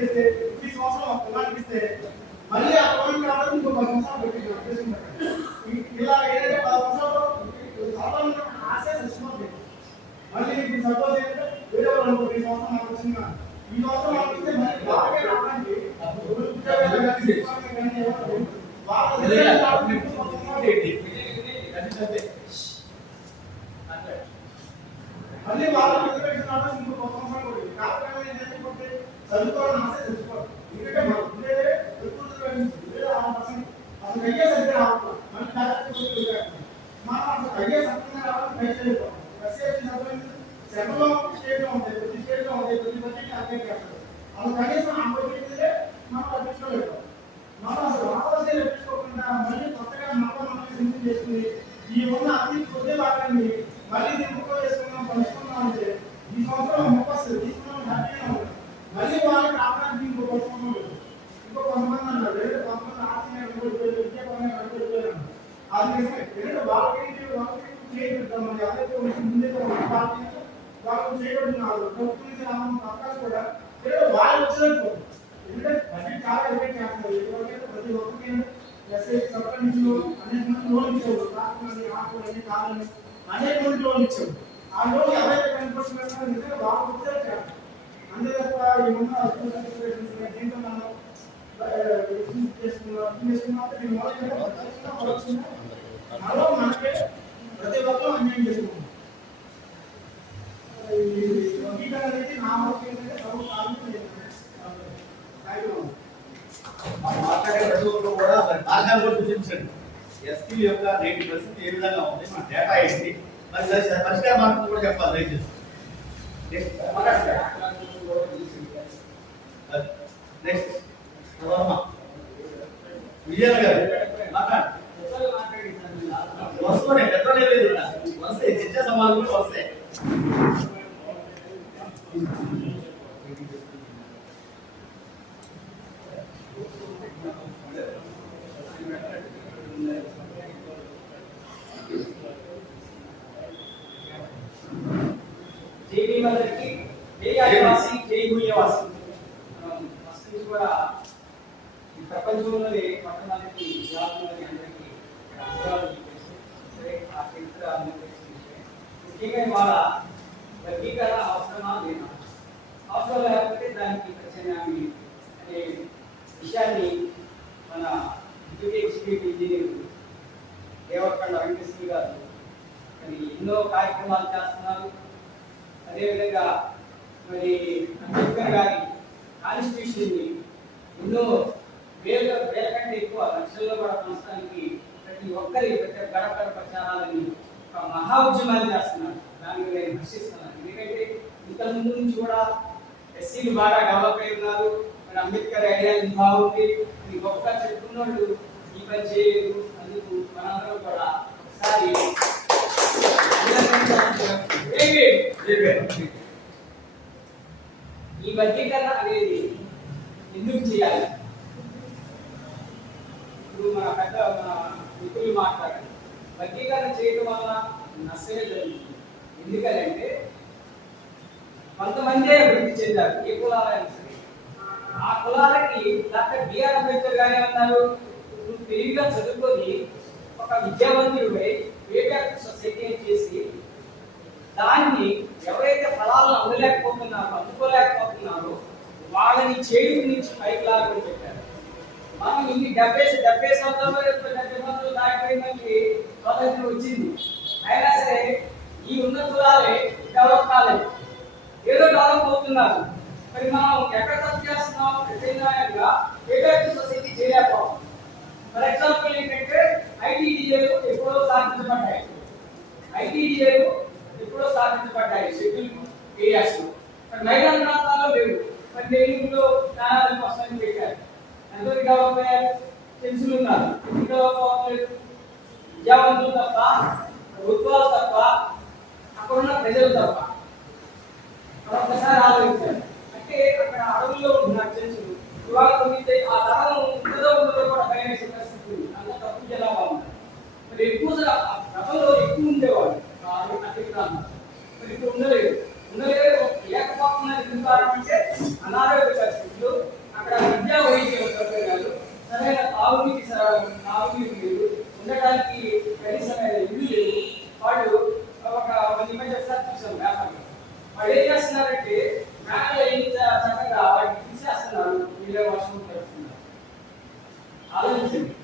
వర్గీకరణ చేస్తే ఈ సంవత్సరం ఒక కులానికి ఇస్తే మళ్ళీ ఆ కులానికి రావడానికి ఇంకో పది సంవత్సరాలు పెట్టి ఉద్దేశం పెట్టండి. ఇ- ఇలా ఏదైతే పది సంవత్సరాలు సాధారణ ఆశ చచ్చిపోతుంది మళ్ళీ ఇప్పుడు సపోజ్ ఏంటంటే వేరే వాళ్ళు అనుకోండి, ఈ సంవత్సరం నాకు వచ్చింది ఈ సంవత్సరం నాకు వస్తే మళ్ళీ వాళ్ళకే రావడానికి ఉద్యోగాలు కానీ, శిక్షణ కానీ ఎవరు వాళ్ళ దగ్గర రావడానికి ఇంకో పది సంవత్సరాలు ఏంటి? మళ్ళీ వాళ్ళ ఎడ్యుకేషన్ రావడానికి ఇంకో పది సంవత్సరాలు పడుతుంది. కాకపోతే ఏంటంటే ఇప్పుడు చదువుకోవాలని ఆశ చచ్చిపోవాలి ఎందుకంటే మన ఉండేదే ఎక్కువ వేరే ఆ పర్సెంట్ అసలు అయ్యే సరిగ్గా రావట్లేదు మళ్ళీ డైరెక్ట్ మనం అసలు అయ్యే సత్యంగా రావాలని ట్రై చేయకపోతాం మెసేజ్ చదవండి సెకండ్లో స్టేట్లో ఉంటాయి ప్రతి స్టేట్లో ఉంటాయి ప్రతి బడ్జెట్ అప్డేట్ చేస్తారు అసలు కనీసం ఆ బడ్జెట్ మనం రప్పించుకోలేదు మనం అసలు రావాల్సి రప్పించుకోకుండా మళ్ళీ కొత్తగా మనం మనం సింగిల్ చేసుకుని ఈ ఉన్న అన్ని కొద్ది భాగాన్ని మళ్ళీ దీన్ని ముక్కలు చేసుకున్నాం పంచుకున్నాం అంటే ఈ సంవత్సరం ముప్పై తీసుకున్నాం హ్యాపీగా ఉంది మళ్ళీ వాళ్ళకి రావడానికి ఇంకో సంవత్సరం లేదు ఇంకో కొంతమంది అన్నారు లేదు కొంతమంది ఆర్థిక అనుకోలేదు విద్యాపరంగా అనుకోలేదు అది నిజమే ఎందుకంటే వాళ్ళకి వాళ్ళకి చేయబెడతాం మరి అదైతే వచ్చి ముందే వాళ్ళకి వాళ్ళు చేయబడుతున్నారు ప్రభుత్వం రావడం అవకాశం కూడా. లేదు వాళ్ళు వచ్చినట్టు ఎందుకంటే బడ్జెట్ చాలా ఎఫెక్ట్ చేస్తారు. ప్రతి ఒక్కరికి ఎస్ఐ సర్పంచ్ అనేక మంది లోన్ ఇచ్చారు ఆకులని కాలని అనేక మంది లోన్ ఇచ్చారు ఆ లోన్ ఎవరైతే కనిపిస్తున్నారో నిజంగా వాళ్ళు వచ్చారు చేస్తారు అంతే తప్ప ఏమన్నా దీంతో మనం మనకే ప్రతి అన్యాయం చేసుకుంటాం వర్గీకరణ అనేది నా వరకు ఏంటంటే మాట్లాడే కూడా కూడా సూచించండి యొక్క నేటి పరిస్థితి ఏ విధంగా ఉంది మన డేటా ఏంటి మరి పరిష్కార మార్గం కూడా చెప్పాలి దయచేసి నెక్స్ట్ గారు వస్తున్నాయి లేదు వస్తాయి చర్చా సమాధానం కూడా వస్తాయి అందరికి జై ఆదివాసి జై భూయవాసి మనం ఫస్ట్ నుంచి కూడా ఈ ప్రపంచంలోని పట్టణానికి జాతులకి అందరికీ అర్థాలు చెప్పేసి సరే ఆ చరిత్ర అందరికీ తెలిసిన విషయం. ముఖ్యంగా ఇవాళ వర్గీకరణ అవసరమా లేదా? అవసరం లేకపోతే దానికి ప్రత్యామ్నాయం అనే విషయాన్ని మన deputy executive engineer Devarakonda Venkateswari garu మరి ఎన్నో కార్యక్రమాలు చేస్తున్నారు. అదేవిధంగా మరి అంబేద్కర్ గారి కాన్స్టిట్యూషన్ని ఎన్నో వేల వేల కంటే ఎక్కువ లక్షల్లో కూడా సంస్థానికి ప్రతి ఒక్కరి ప్రతి ఒక్క గడప ఒక మహా ఉద్యమాన్ని చేస్తున్నారు. దాన్ని నేను హర్షిస్తున్నాను. ఇంత ముందు నుంచి కూడా ఎస్సీలు బాగా డెవలప్ అయి ఉన్నారు. మరి అంబేద్కర్ ఐడియాలజీ బాగుంది. ఈ గొప్ప చెప్పుకున్నోళ్ళు ఈ పని చేయలేదు అందుకు మనందరం కూడా ఒకసారి ఈ వర్గీకరణ అనేది ఎందుకు చేయాలి? ఇప్పుడు మన పెద్ద మన మిత్రులు మాట్లాడారు. వర్గీకరణ చేయడం వల్ల నష్టమే జరుగుతుంది. ఎందుకంటే కొంతమందే వృద్ధి చెందారు. ఏ కులాలైనా సరే. ఆ కులాలకి డాక్టర్ బిఆర్ అంబేద్కర్ గారు ఏమన్నారు? నువ్వు తెలివిగా చదువుకొని ఒక విద్యావంతుడిపై వేటాక్ సొసైటీ చేసి దాన్ని ఎవరైతే ఫలాలను అందలేకపోతున్నారో అందుకోలేకపోతున్నారో వాళ్ళని చేయుడు నుంచి పైకి లాగని చెప్పారు మనం ఇన్ని డెబ్బై డెబ్బై సంవత్సరాలు డెబ్బై సంవత్సరాలు దాటిపోయిందంటే స్వాతంత్రం వచ్చింది. అయినా సరే ఈ ఉన్న కులాలే డెవలప్ కాలేదు. ఏదో కాలం పోతున్నారు. మరి మనం ఎక్కడ తప్పు చేస్తున్నాం ప్రత్యేకంగా ఏదైతే సొసైటీ చేయలేకపోతాం ఫర్ ఎగ్జాంపుల్ ఏంటంటే ఐటీడీఏలు ఎప్పుడో స్థాపించబడ్డాయి. ఐటీడీఏలు ఎప్పుడో స్థాపించబడ్డాయి షెడ్యూల్ ఏరియాస్ మరి మైదాన ప్రాంతాల్లో లేవు. మరి నెల్లూరులో జ్ఞానాల కోసం పెట్టారు. ఎంతో డెవలప్ అయ్యారు తెలుసులు ఉన్నారు. ఎందుకు డెవలప్ అవ్వలేదు విద్యావంతులు తప్ప ప్రభుత్వాలు తప్ప అక్కడ ఉన్న ప్రజలు తప్ప. మరొకసారి ఆలోచించాలి అంటే అక్కడ అడవుల్లో ఉన్న తెలుసు. ఇవాళ పొందితే ఆ తరం ఉంటుందో ఉంటుందో కూడా భయం వేసే పరిస్థితి ఉంది అంత తప్పు జనాభా ఉంది? మరి ఎక్కువ జా- ఎక్కువ ఉండేవాడు ఆ మరి ఇప్పుడు ఉండలేదు. ఉండలేదు లేకపోతున్న ఎందుకు కారణం అనారోగ్య పరిస్థితులు. అక్కడ విద్యా వైద్య సౌకర్యాలు సరైన తాగునీటి తాగునీరు లేదు ఉండటానికి కనీసమైన ఇల్లు లేదు. వాళ్ళు ఒక కొన్ని మంది ఒకసారి చూసాం వ్యాపారం. వాళ్ళు ఏం చేస్తున్నారంటే మేకలు ఏం చక్కగా వాటిని తీసేస్తున్నారు. మీరే వర్షం పడుతున్నారు. ఆలోచించండి.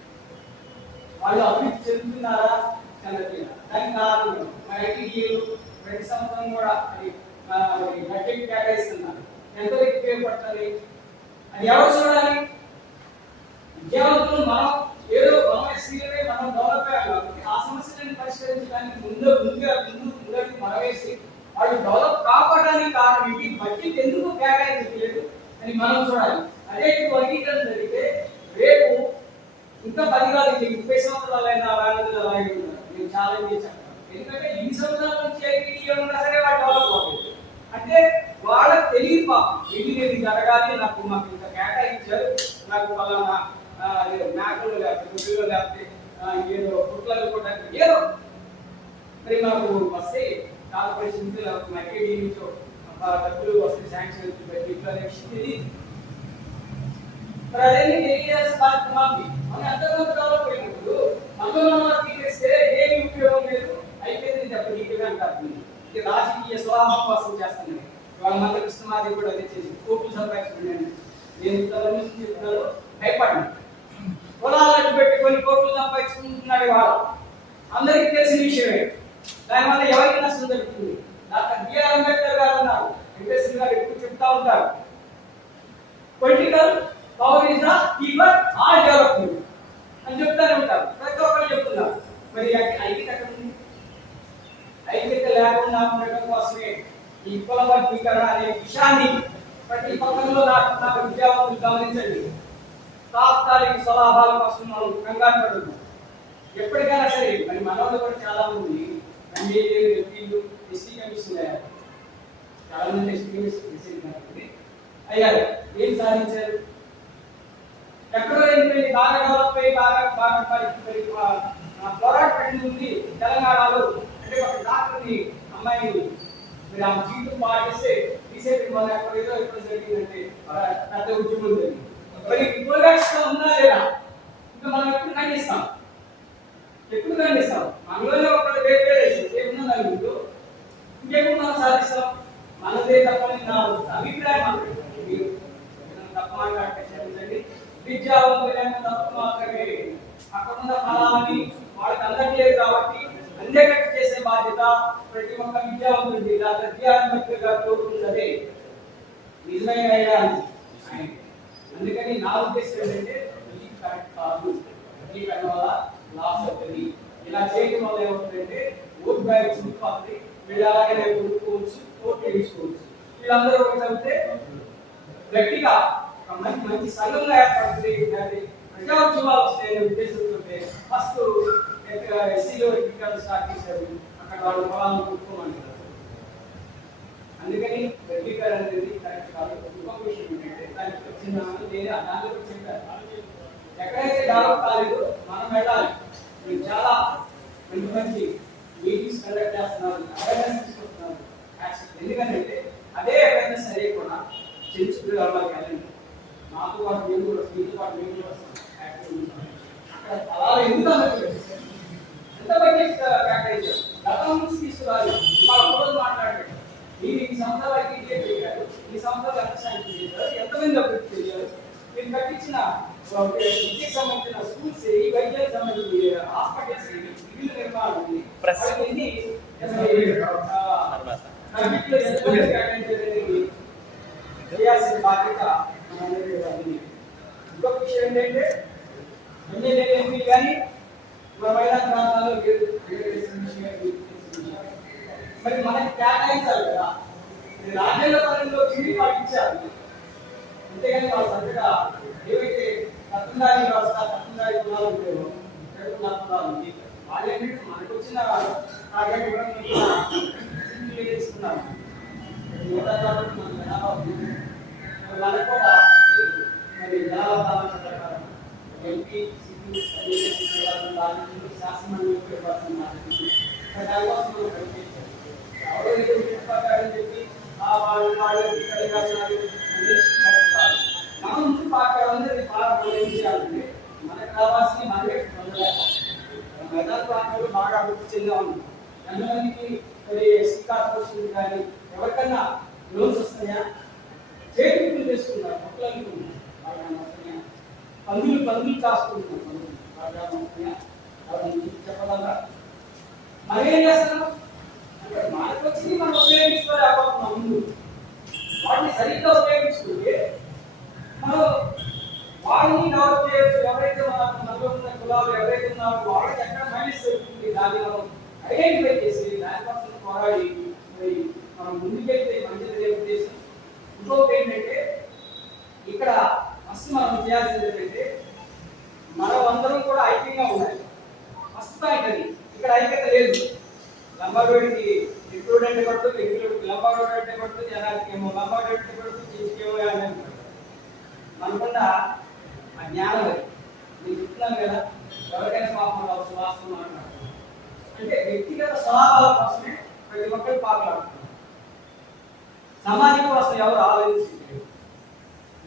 వాళ్ళు అభివృద్ధి చెందుతున్నారా? చెందట్లేదా? దానికి కారణం మన ఐటీడీలు ప్రతి సంవత్సరం కూడా అది ఆ, బడ్జెట్ కేటాయిస్తున్నారు. ఎంతో ఉపయోగపడుతుంది? అది ఎవరు చూడాలి? విద్యావంతులు మనం ఏదో మనం ఎస్సీలే మనం డెవలప్ అయ్యాలి ఆ సమస్యలను పరిష్కరించడానికి ముందు ముందుగా ముందు ముందరికి మనవేసి వాళ్ళు డెవలప్ కావడానికి కారణం ఏంటి? బడ్జెట్ ఎందుకు కేటాయించలేదు అని మనం చూడాలి. అదే వర్గీకరణ జరిగితే రేపు ఇంకా పది కాదు సంవత్సరాలు అయినా సంవత్సరాలైనా రాగదు అలాగే ఉన్నారు నేను చాలా చెప్పాను ఎందుకంటే ఇన్ని సంవత్సరాల నుంచి ఏమన్నా ఉన్నా సరే వాళ్ళు డెవలప్ అవుతుంది అంటే వాళ్ళకి తెలియదు పాపం. ఇంజనీరింగ్ జరగాలి నాకు మాకు ఇంత కేటాయించారు. నాకు పలానా మేకలు లేకపోతే గుడ్లు లేకపోతే ఏదో కుట్లలు కూడా ఏదో. మరి మాకు వస్తే కార్పొరేషన్ నుంచి లేకపోతే మా ఐటీడీ నుంచో డబ్బులు వస్తే శాంక్షన్ పెట్టి ఇట్లా తెలియదు తెలియాల్సిన బాధ్యత మాది మనం డెవలప్ అయినప్పుడు తీసేస్తే ఏమి ఉపయోగం లేదు. అయిపోయింది తప్ప నీకు అంటారు ఇది రాజకీయ స్వలాభం కోసం చేస్తున్నాయి. వాళ్ళ మంత్రి కృష్ణమాది కూడా అదే చేసి కోట్లు సంపాదించుకున్నాను నేను ఇంతమంది చెప్తున్నాను భయపడండి పొలాలను పెట్టుకొని కోట్లు సంపాదించుకుంటున్నాడు వాళ్ళు అందరికీ తెలిసిన విషయమే. దానివల్ల ఎవరికి నష్టం జరుగుతుంది డాక్టర్ బిఆర్ అంబేద్కర్ గారు అన్నారు వెంకటేశ్వర గారు ఎప్పుడు చెప్తా ఉంటారు. Political power is the key for all development అని చెప్తానే ఉంటారు. ప్రతి ఒక్కరు చెప్తున్నారు. మరి ఐక్యత ఐక్యత లేకుండా ఉండటం కోసమే ఈ కుల వర్గీకరణ అనే విషయాన్ని ప్రతి పక్కనలో నాకు విద్యావంతులు గమనించండి. తాత్కాలిక స్వలాభాల కోసం మనం కంగారు పడుతున్నాం ఎప్పటికైనా సరే మరి మనోళ్ళు కూడా చాలా మంది ఎంబీఏలు ఎంపీలు ఎస్టీ కమిషన్ అయ్యారు చాలా మంది ఎస్టీ కమిషన్ చేసేది అయ్యారు ఏం సాధించారు ఎక్కడో వెళ్ళిపోయి బాగా డెవలప్ అయ్యి బాగా బాగా మరి పోరాట పడింది ఉంది తెలంగాణలో అంటే ఒక డాక్టర్ని అమ్మాయి మీరు ఆ జీవితం బాగా చేస్తే? రీసెంట్ మన ఎక్కడ ఏదో ఎక్కడ జరిగిందంటే పెద్ద ఉద్యమం జరిగింది మరి ఉపయోగం ఉందా లేదా ఇంకా మనం ఎప్పుడు ఖండిస్తాం ఎప్పుడు ఖండిస్తాం మనలోనే ఒక కలిగి నలుగురు మనం సాధిస్తాం? మనదే తప్పని నా అభిప్రాయం మాత్రమే మీరు ఏదైనా మాట్లాడితే క్షమించండి మాత్రమే. అక్కడ ఉన్న ఫలాన్ని వాళ్ళకి అందట్లేదు కాబట్టి అందేటట్టు చేసే బాధ్యత ప్రతి ఒక్క విద్యావంతుడి డాక్టర్ బిఆర్ నిజమైన అందుకని నా ఉద్దేశం ఏంటంటే ఇది కరెక్ట్ కాదు. వల్ల లాస్ అవుతుంది. ఇలా చేయడం వల్ల ఏమవుతుందంటే ఓట్ బ్యాంక్ చూపాలి వీళ్ళు అలాగే రేపు కొనుక్కోవచ్చు ఓట్ వేయించుకోవచ్చు వీళ్ళందరూ ఒకటి చదివితే గట్టిగా ఒక మంచి మంచి సంఘంగా ఏర్పడుతుంది అది ప్రజా ఉద్యమాలు వస్తాయనే ఉద్దేశంతో ఫస్ట్ ఎస్సీలో ఎన్నికలు స్టార్ట్ చేశారు అక్కడ వాళ్ళు పొలాలను కొనుక్కోమంటారు అందుకని వర్గీకరణ అనేది కరెక్ట్ కాదు. ఇంకొక విషయం ఏంటంటే దానికి వచ్చిన లేదా దాంట్లో చెప్పారు ఎక్కడైతే డెవలప్ కాలేదు మనం వెళ్ళాలి. మీరు చాలా మంచి మంచి మీటింగ్స్ కండక్ట్ చేస్తున్నారు అవేర్నెస్ తీసుకొస్తున్నారు ఎందుకంటే అదే అవేర్నెస్ తెలియకుండా చర్చ్ వాళ్ళకి వెళ్ళండి నాతో పాటు మేము కూడా మీతో పాటు మేము కూడా వస్తాం అక్కడ ఫలాలు ఎందుకు ఎంత బడ్జెట్ కేటాయించారు గతం నుంచి తీసుకురాలి ఇవాళ రోజు మాట్లాడారు మీరు ఈ సంవత్సరాలు ఐటీడీఏ పెట్టారు ఈ సంవత్సరాలు ఎంత శాంక్షన్ చేశారు ఎంతమంది అభివృద్ధి చేశారు మీరు కట్టించిన విద్యకు సంబంధించిన స్కూల్స్ ఈ వైద్యానికి హాస్పిటల్స్ నిర్మాణం చేయాల్సిన బాధ్యత ఇంకొక విషయం ఏంటంటే ఎమ్మెల్యే ఎంపీ కానీ మన మైదాన ప్రాంతాల్లో మరి మనకి కేటాయించాలి కదా. రాజ్యాంగ పరంలో తిరిగి వాళ్ళు అంతేగాని వాళ్ళ సభ్యుగా ఏవైతే తత్వందారి వ్యవస్థ తత్వందారి కులాలు ఉంటాయో పేర్కొన్న కులాలు వాళ్ళు మనకు వచ్చిన టార్గెట్ ఇవ్వడం సింపుల్ చేసుకున్నారు ఉంది. వాళ్ళకి కూడా మరి జనాభా ప్రకారం ఎంపీ శాసనమండలి దానికోసం మనం ఎవరో ఏదో చెప్పారని చెప్పి ఆ వాళ్ళు వాళ్ళు ఇక్కడ మనం పాకాలంటే బాగా విషయాలంటే మనకు కావాల్సిన మనమే మెదక్ ప్రాంతంలో బాగా అభివృద్ధి చెందా ఉంది ఎంతమందికి మరి ఎస్సీ కార్పొరేషన్ కానీ ఎవరికన్నా లోన్స్ వస్తాయా? చేతులు చేసుకుంటారు? మొక్కలు అనుకున్నారు బాగా వస్తున్నాయా పందులు పందులు కాసుకుంటున్నారు పందులు బాగా వస్తున్నాయా అవి చెప్పగలరా? మరేం చేస్తున్నాం అంటే మనకు వచ్చింది మనం ఉపయోగించుకోలేకపోతున్నాం ముందు. వాటిని సరిగ్గా ఉపయోగించుకుంటే మనం వారిని నాకు చేయొచ్చు. ఎవరైతే మన మనలో ఉన్న కులాలు ఎవరైతే ఉన్నారో వాళ్ళకి ఎక్కడ మైనస్ అవుతుంది దాన్ని మనం ఐడెంటిఫై చేసి దానికోసం పోరాడి మరి మనం ముందుకెళ్తే మంచిది ఉద్దేశం. ఇంకొకటి ఏంటంటే ఇక్కడ ఫస్ట్ మనం చేయాల్సింది ఏంటంటే మనం అందరం కూడా ఐక్యంగా ఉండాలి. ఫస్ట్ పాయింట్ అది. ఇక్కడ ఐక్యత లేదు. లంబాడోడికి ఎక్కువ అంటే పడుతుంది ఎక్కువ లంబాడోడి అంటే పడుతుంది జనానికి ఏమో లంబాడోడి అంటే పడుతుంది. చేసి ఏమో అంటారు. మనకున్న నేను చెప్తున్నాను కదా ఎవరికైనా పాపం అవసరం వాస్తవం అంటారు అంటే వ్యక్తిగత స్వభావాల కోసమే ప్రతి ఒక్కరు పాకులాడుతున్నారు సమాజం కోసం ఎవరు ఆలోచించలేదు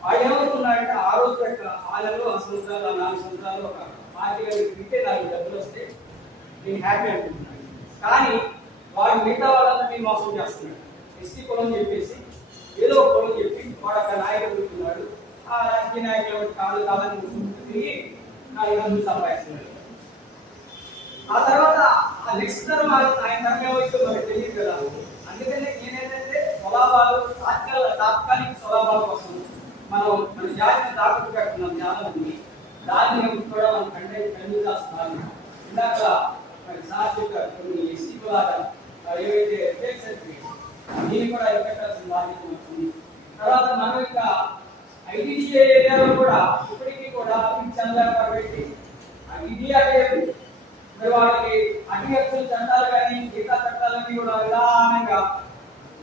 వాళ్ళు ఉన్నాయంటే ఆ రోజు యొక్క ఆ ఆ సంవత్సరాలు ఆ నాలుగు సంవత్సరాలు ఒక పార్టీ గారికి తింటే నాకు డబ్బులు వస్తే నేను హ్యాపీ అనుకుంటున్నాను. కానీ వాడు మిగతా వాళ్ళందరినీ మోసం చేస్తున్నాడు. ఎస్టీ కులం చెప్పేసి ఏదో ఒక కులం చెప్పి వాడు ఒక నాయకుడు ఉన్నాడు ఆ రాజకీయ నాయకులు కాదు కాదని తిరిగి నాలుగు మంది సంపాదిస్తున్నాడు ఆ తర్వాత ఆ నెక్స్ట్ తరం ఆయన ఆయన తరం ఏమవుతుందో మనకు తెలియదు కదా. అందుకనే నేనేంటంటే స్వలాభాలు తాత్కాల తాత్కాలిక స్వలాభాల కోసం మనం మన జాతిని తాకట్టు పెట్టుకున్నాం జ్ఞానాన్ని దాన్ని కూడా మనం కంటే కళ్ళు ఖండించాల్సిన ఇందాక మరి సార్ చెప్పారు కొన్ని ఎస్టీ కులాల ఏవైతే ఫేక్ సర్టిఫికేట్ దీన్ని కూడా ఎక్కడాల్సిన బాధ్యత ఉంటుంది తర్వాత మనం ఇంకా ఏరియాలో కూడా ఇప్పటికీ కూడా అభివృద్ధి చెందాలి ఇండియా మరి వాళ్ళకి అన్ని చట్టాలు కానీ మిగతా చట్టాలన్నీ కూడా విధానంగా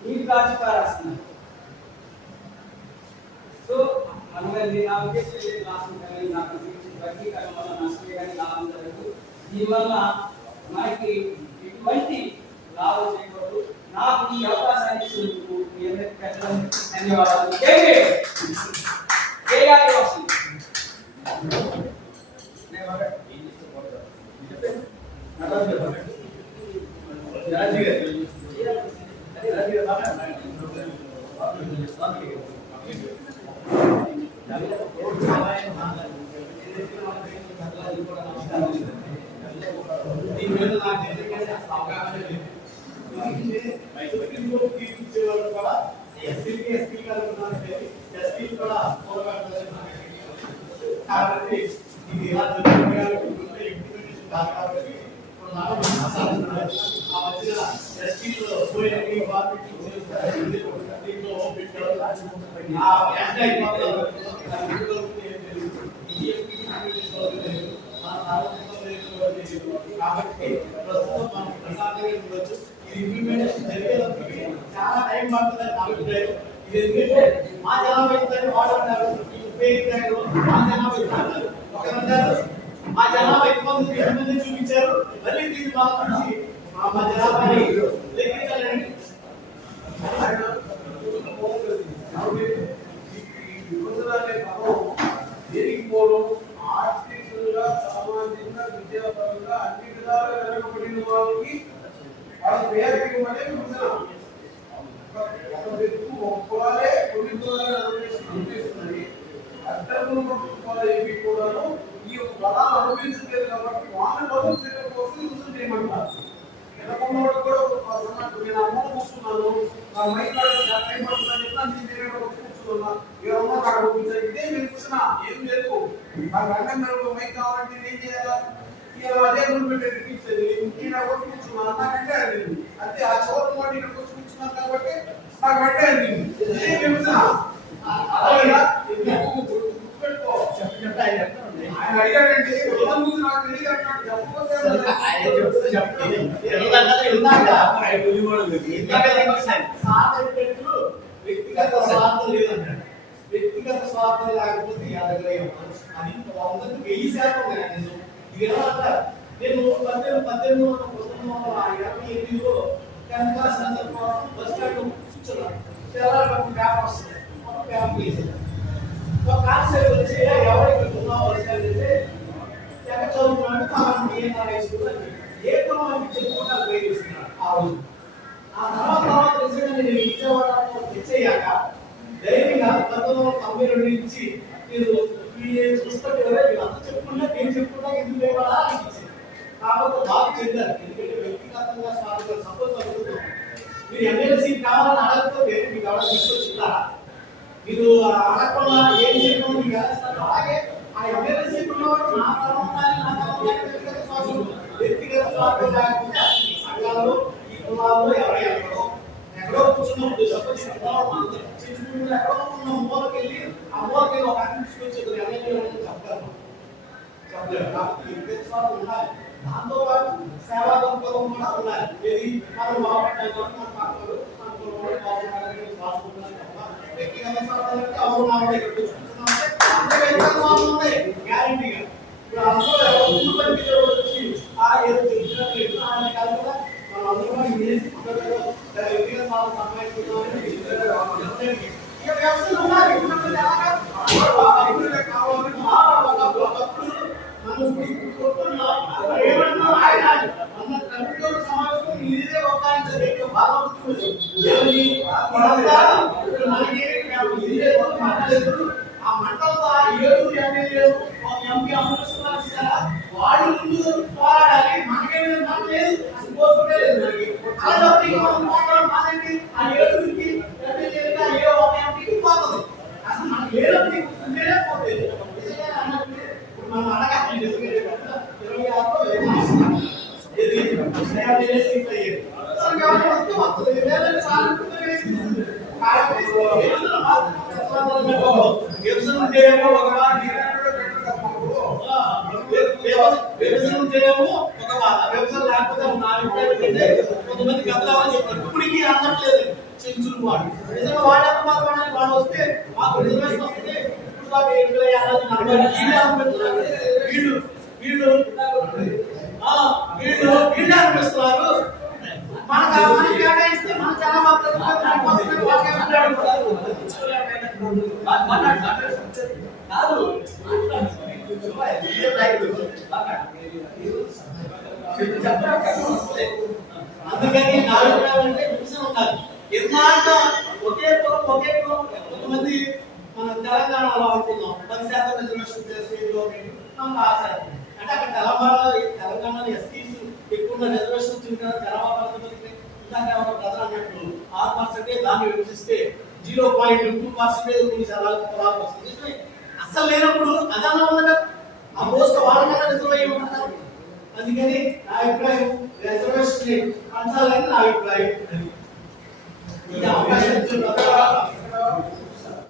నీరు కాచి పారేస్తున్నారు. సో నా ఉద్దేశం లాభం నాకు వర్గీకరణ వల్ల నష్టమే కానీ లాభం జరగదు. దీనివల్ల మనకి ఎటువంటి లాభం చేయకూడదు. నాకు ఈ అవకాశాన్ని ఇచ్చినందుకు మీ అందరికీ పెద్దలందరికీ ధన్యవాదాలు జై భీమ్. దీని మీద నాకు ఎందుకంటే అవగాహన లేదు. రైతులకి తీర్చిచ్చే వాళ్ళు కూడా ఎస్సీకి ఎస్టీ కలుగుతున్నారంటే ఎస్టీ కూడా పోరాడుతున్నారు కాబట్టి ఇది ఇలా జరుగుతుంది కాబట్టి ఉంటే ఇంప్లిమెంటేషన్ కాదు కాబట్టి ఇప్పుడు నాకు అసాధ్యం. ఆ మధ్యన ఎస్టీలో పోయినవి వాటికి దీంట్లో ఓపిక ఆ యాంటీ అయిపోతారు కాబట్టి ప్రస్తుతం మనం ప్రశాంతంగా ఉండొచ్చు ఇది ఇంప్లిమెంటేషన్ జరిగేటప్పటికి చాలా టైం పడుతుంది నా అభిప్రాయం ఇది ఎందుకంటే మా జనాభా ఇద్దరు వాడు అన్నారు ఈ ఉపయోగించారు మా జనాభా ఇద్దరు ఒకరు మా జనాభా ఎక్కువ ఎంతమంది చూపించారు మళ్ళీ దీని బాగుంది మా జనాభాని లెక్కించాలండి ఆర్థికంగా సామాజికంగా విద్యాపరంగా అన్ని విధాలుగా వెనకబడిన వాళ్ళకి వాళ్ళ పేరు ఒక వ్యక్తి కొన్ని అర్థంలో కూడాను ఈ బలాలు అనుభవించలేదు కాబట్టి వాళ్ళ బదులు చేయడం కోసం యుద్ధం చేయమంటారు కూడా ఒక నేను అమ్మను కూర్చున్నాను నా మైక్ టైం పడుతుందని చెప్పి నేను కూర్చున్నా నాకు ఇదే కూర్చున్నా ఏం లేదు. నాకు రంగం మీరు మైక్ కావాలంటే నేను చేయాలా? అదే రూల్ పెట్టి నేను కూర్చున్నాను నాకంటే అంతే ఆ చివరి మాట ఇక్కడికి కూర్చున్నాను కాబట్టి నాకు అంటే ఇదే సార్ వ్యక్తిగత స్వార్థం లేదన్నాడు వ్యక్తిగత స్వార్థం లేకపోతే ఎదగలేము అని వందకు వెయ్యి శాతం నిజం ఇది ఎలా అంటారు నేను పద్దెనిమిది పద్దెనిమిది వందల పంతొమ్మిది వందల యాభై ఎనిమిదిలో టెన్త్ క్లాస్ కోసం బస్ స్టాండ్ కూర్చున్నాను తెల్లారి పేపర్ వస్తుంది ఒక పేపర్ తీసేది కాన్సెప్ట్ వచ్చి ఎవరికి ఉన్నావు బస్ ఎక్కడ అని ఏ కులం చెప్పుకుంటా ప్రేమిస్తున్నాడు ఆ రోజు. ఆ తర్వాత తర్వాత నిజంగా నేను విజయవాడలో తెచ్చేయాక ధైర్యంగా పంతొమ్మిది వందల తొంభై రెండు నుంచి మీరు ఈ చూస్తుంటే వీళ్ళంతా చెప్పుకుంటే నేను చెప్పుకుంటా ఎందుకు లేవాలా అనిపించింది. కాకపోతే బాగా చెందారు. ఎందుకంటే వ్యక్తిగతంగా స్వాతంత్రం సపోజ్ అవుతుంది మీరు ఎమ్మెల్సీ కావాలని అడగకపోతే మీకు ఎవరైనా తీసుకొచ్చిందా మీరు అడగకుండా ఏం చేయడం మీకు వేస్తారు అలాగే ఆ ఎమ్మెల్సీ ఉన్నవాడు నా తరం ఉండాలి నా తరం వ్యక్తిగత స్వార్థం వ్యక్తిగత స్వార్థం లేకపోతే ఈ సంఘాల్లో ఈ కులాల్లో ఎవరైనా ఎక్కడో ఎక్కడో కూర్చున్నప్పుడు సపోజ్ చిన్న ఎక్కడో ఉన్న మూలకి వెళ్ళి ఆ మూలకి వెళ్ళి ఒక ఆయన తీసుకొచ్చి ఇద్దరు ఎమ్మెల్యేలు చెప్తారు చెప్పలేరు కాబట్టి వ్యక్తిగత స్వార్థం ఉండాలి దాంతో పాటు సేవా దృక్పథం కూడా ఉండాలి ఏది మనం బాగుంటాయి మన పక్కలు మన కులంలో బాగుండాలని స్వార్థం ఉండాలి తప్ప వ్యక్తిగత స్వార్థాలంటే అవును నా దగ్గర కూర్చుంటున్నామంటే అంతే వ్యక్తిగత స్వార్థం ఉంది గ్యారంటీగా ఇప్పుడు అందరూ ఊరు బయటికి వచ్చి ఆ ఏదో చెప్తున్నట్టు లేదు ఆయన కాదు కదా మనం అందరూ కూడా ఇది వ్యక్తిగత స్వార్థం సంపాదించుకుంటామని ఇక వ్యవస్థలు ఉండాలి ఇప్పుడు ఎలాగా ఇప్పుడు కావాలి ఆ ఒకప్పుడు మనం ఇప్పుడు కొట్టున్నాం ఏమన్నా ఆయన మన కంప్యూటర్ సమావేశం ఇదే ఒక ఆయన రేపు బాగా ఉంటుంది ఏమని ఇదంతా ఇప్పుడు మనకి ఇదే ఒక మంటలేదు ఆ మంటలతో ఆ ఏడు ఎమ్మెల్యేలు ఎంపీ అమలుస్తున్నారు చూసారా వాళ్ళు ముందు పోరాడాలి మనకేమైనా లేదు అసలు లేదు మనకి మనం ఆ ఎమ్మెల్యేలుగా ఏ ఒక ఎంపీకి పోతుంది అసలు మనకి ఏడు ఉంటేనే పోతుంది నిజంగా అన్నట్టు ఇప్పుడు మనం అడగాలి ఇరవై ఆరులో ఏది సేవ చేసి అయ్యేది అసలు ఎవరు వస్తే వస్తుంది లేదంటే సానుకూలంగా వేసింది విభజన చేయము ఒక బాధ విభజన చేయము ఒక విభజన లేకపోతే నా అభిప్రాయం ఏంటంటే కొంతమంది గతలావని చెప్పారు ఇప్పటికీ అందట్లేదు చించులు వాడు నిజంగా వాడేంత మాత్రం వాడు వస్తే మాకు రిజర్వేషన్ వస్తే ఇప్పుడు దాకా ఎన్నికలు వేయాలని నలభై వీళ్ళు వీళ్ళు వీళ్ళు వీళ్ళు అనిపిస్తున్నారు మనకు మనకి కేటాయిస్తే మన చాలా ప్రతిపాదన మనకు వస్తుంది, వాళ్ళకే ఉంటాడు. కాదు. అందుకని నా అంటే ఉండాలి. ఒకే ఒకే కొంతమంది మన తెలంగాణలో అనుకుందాం పది శాతం రిజర్వేషన్ చేసి అంటే అక్కడ తెలంగాణలో తెలంగాణలో ఎస్టీస్ ఎక్కువ రిజర్వేషన్ వచ్చింది కదా తెలంగాణ ఇందాక ప్రజలు అన్నట్టు ఆరు పర్సెంటే దాన్ని విభజిస్తే జీరో పాయింట్ టూ పర్సెంటేజ్ కొన్ని శాతాలకు పొలాలకు వస్తుంది. అసలు లేనప్పుడు అదన్నా ఉందట ఆ పోస్ట్ వాళ్ళకన్నా రిజర్వ్ అయ్యి ఉంటారు అందుకని నా అభిప్రాయం రిజర్వేషన్ పంచాలని నా అభిప్రాయం. ఇది అవకాశం